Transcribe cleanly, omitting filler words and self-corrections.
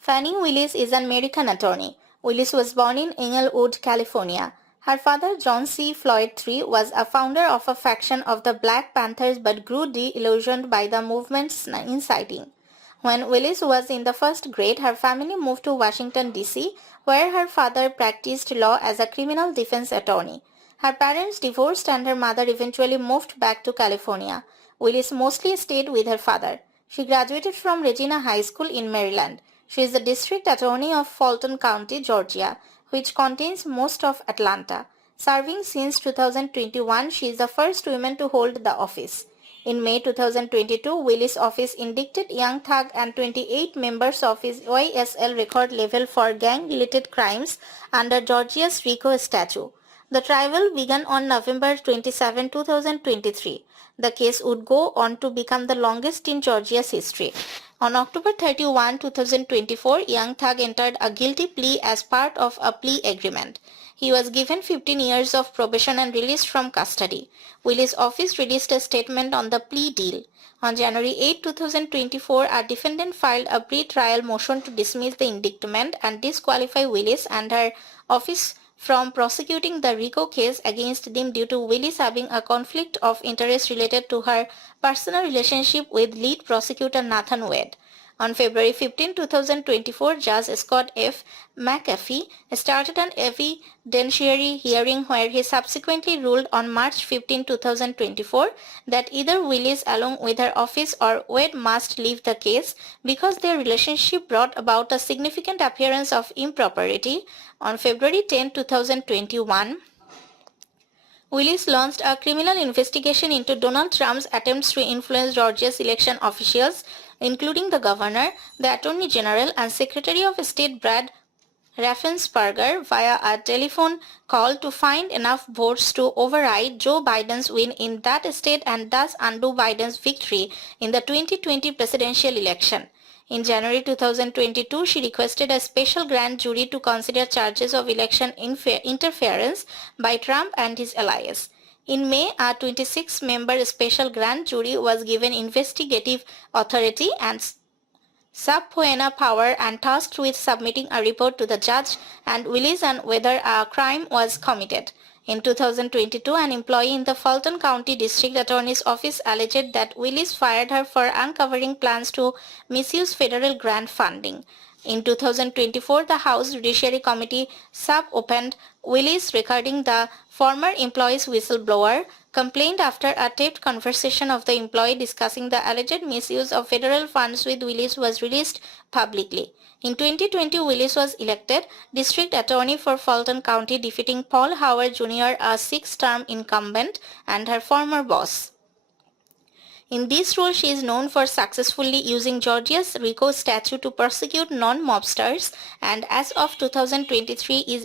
Fani Willis is an American attorney. Willis was born in Inglewood, California. Her father, John C. Floyd III, was a founder of a faction of the Black Panthers but grew disillusioned by the movement's inciting. When Willis was in the first grade, her family moved to Washington, D.C., where her father practiced law as a criminal defense attorney. Her parents divorced and her mother eventually moved back to California. Willis mostly stayed with her father. She graduated from Regina High School in Maryland. She is the district attorney of Fulton County, Georgia, which contains most of Atlanta. Serving since 2021, she is the first woman to hold the office. In May 2022, Willis' office indicted Young Thug and 28 members of his YSL record level for gang-related crimes under Georgia's RICO statute. The trial began on November 27, 2023. The case would go on to become the longest in Georgia's history. On October 31, 2024, Young Thug entered a guilty plea as part of a plea agreement. He was given 15 years of probation and released from custody. Willis' office released a statement on the plea deal. On January 8, 2024, a defendant filed a pre-trial motion to dismiss the indictment and disqualify Willis and her office from prosecuting the RICO case against them due to Willis having a conflict of interest related to her personal relationship with lead prosecutor Nathan Wade. On February 15, 2024, Judge Scott F. McAfee started an evidentiary hearing where he subsequently ruled on March 15, 2024 that either Willis along with her office or Wade must leave the case because their relationship brought about a significant appearance of impropriety. On February 10, 2021, Willis launched a criminal investigation into Donald Trump's attempts to influence Georgia's election officials, including the governor, the attorney general, and Secretary of State Brad Raffensperger via a telephone call to find enough votes to override Joe Biden's win in that state and thus undo Biden's victory in the 2020 presidential election. In January 2022, she requested a special grand jury to consider charges of election interference by Trump and his allies. In May, a 26-member special grand jury was given investigative authority and subpoena power and tasked with submitting a report to the judge and Willis on whether a crime was committed. In 2022, an employee in the Fulton County District Attorney's Office alleged that Willis fired her for uncovering plans to misuse federal grant funding. In 2024, the House Judiciary Committee sub-opened Willis regarding the former employee's whistleblower complained after a taped conversation of the employee discussing the alleged misuse of federal funds with Willis was released publicly. In 2020, Willis was elected District Attorney for Fulton County, defeating Paul Howard Jr., a six-term incumbent, and her former boss. In this role, she is known for successfully using Georgia's RICO statute to prosecute non-mobsters and as of 2023 is